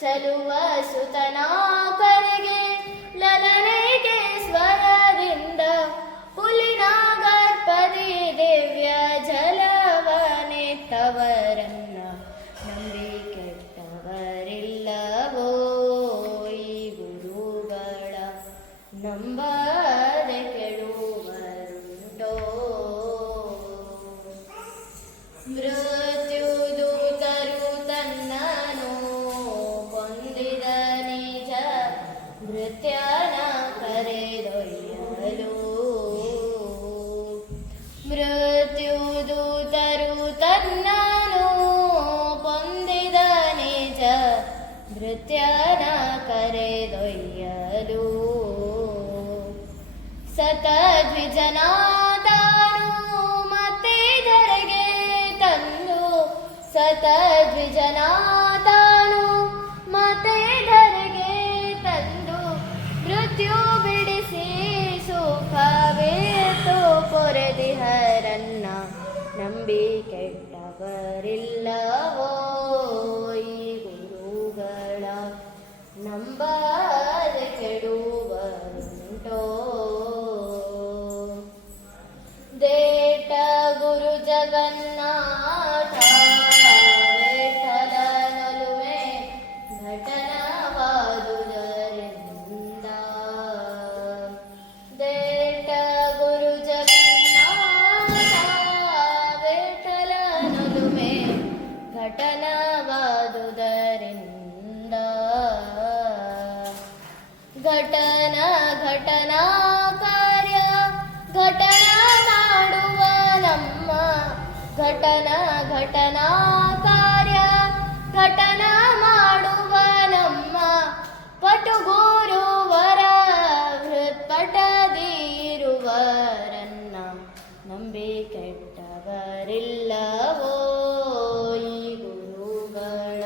ಚಲುವ ಸುತನ ಕರೆಗೆ ಲಲನೆಗೆ ಸ್ವರದಿಂದ ಹುಲಿನ ಗರ್ಭದಿ ದಿವ್ಯ ಜಲವನೆತ್ತವರನ್ನ ನಂಬಿ ಕೆಟ್ಟವರಿಲ್ಲವೋ ಈ ಗುರುಗಳ ನಂಬದೆ ಕೆಡುವರುಂಟೋ ಮೃತ್ಯುದೂತರು ತನ್ನನು ಕೊಂದಿದ ನಿಜ ಮೃತ್ಯನ ಕರೆದೊಯ್ಯಲು ಮೃತ್ಯುದೂತರು ತನ್ನನು ಕೊಂದಿದ ನಿಜ ಮೃತ್ಯನ ಕರೆದೊಯ್ಯಲು ಸತದ್ವಿಜನಾದನು ಮತ್ತೆ ಧರೆಗೆ ತಂದು ಸತದ್ವಿಜನಾದನು ಮತ್ತೆ ಧರೆಗೆ ತಂದು ಮೃತ್ಯು ಬಿಡಿಸಿ ಸುಖವೇತು ಪೊರೆದಿಹರನ್ನ ನಂಬಿ ಕೆಟ್ಟವರಿಲ್ಲವೋ ಈ ಗುರುಗಳ ನಂಬದೆ ಕೆಡುವರುಂಟೋ ದೇಟ ಗುರು ಜಗನ್ನಾಥ ವಿಠಲನೊಲುಮೆ ಘಟನವಾದುದರಿಂದ ದೇಟ ಗುರು ಜಗನ್ನಾಥ ವಿಠಲನೊಲುಮೆ ಘಟನವಾದುದರಿಂದ ಘಟನಾ ಕಾರ್ಯ ಘಟನಾ ಮಾಡುವ ನಮ್ಮ ಘಟನಾ ಕಾರ್ಯ ಘಟನಾ ಮಾಡುವ ನಮ್ಮ ಪಟುಗುರುವರ ಹೃತ್ಪಟದಿರುವರನ್ನ ನಂಬಿ ಕೆಟ್ಟವರಿಲ್ಲವೋ ಈ ಗುರುಗಳ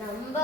ನಂಬ